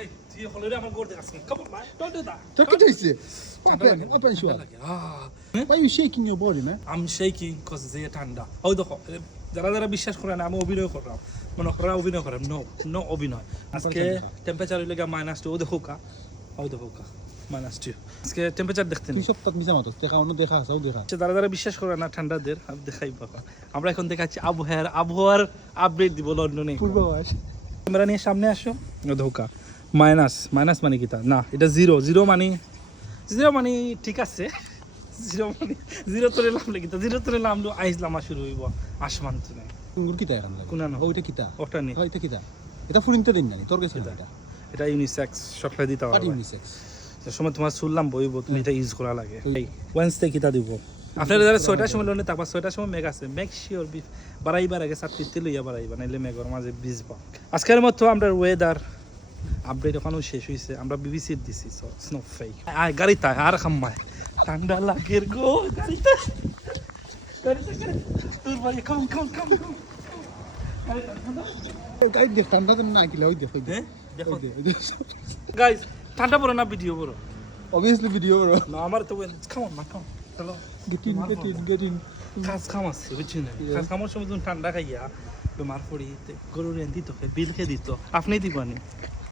Hey, তুই হলরে আমার গোর দেখাস না। Come on, man. Don't do that. What is it? Open sure. Ah, Why are you shaking your body, man? I'm shaking because they ঠান্ডা। ওই দেখো, যারা বিশ্বাস করে না আমি অভিনয় করলাম। মনে করা অভিনয় করে। No অভিনয়। আজকে টেম্পারেচার হইলে -2 ও দেখো কা। ওই দেখো কা। -2 আজকে টেম্পারেচার দেখতেন। তুই সপ্তাহ মিছা মাতো দেখা অন্য দেখা আসাও দেখা যারা বিশ্বাস করে না ঠান্ডাদের আমি দেখাই বাবা আমরা এখন দেখাচ্ছি আবহাওয়ার আপডেট দিব লন্ডনে পূর্বাভাস ক্যামেরা নিয়ে সামনে আসো ধোকা মাইনাস মানে কি তা না এটা জিরো মানে ঠিক আছে জিরো তোরে নামলে কি তা জিরো তোরে নামলো আইসলামা শুরু হইব আসমান তুনে গুর কিতা এখন লাগে কোনা না ওইটা কিতা ওটা নি এটা কিতা এটা ফুরিনতে দিন নানি তোর কাছে এটা ইউনিসেক্স সকলে দিতে আর হবে ইউনিসেক্স সময় তোমার শুনলাম বইব তুমি এটা ইউজ করা লাগে ওয়েন্সডে কিতা দিব আপনারা যারা সোয়েটার সময় লোনে থাকবা সোয়েটার সময় মেঘ আছে মেক শিওর বাড়াইবার আগে সাতটিতে লইয়া বাড়াইবা নাইলে মেঘর মাঝে ভিজবা আজকের মতো আমরা ওয়েদার আপডেট ওখানেও শেষ হয়েছে আমরা বিবিসির দিছি স্নো ফেক গাড়িতে আর খাম্মায় ঠান্ডা লাগের গো গাড়িতে তোর ভাই কাম তাই দেখ ঠান্ডা তো না কিলা ওই দেখ দেখো গাইস ঠান্ডা পড়ো না ভিডিও করো obviously video না আমার তো কাম চলো get in খাস খাম আছে বুঝছেন খাস খামার সময় তুমি ঠান্ডা খাইয়া বেমার পড়ি গরুর এন্দি তো বিল খেয়ে দিত আপনি দিবানি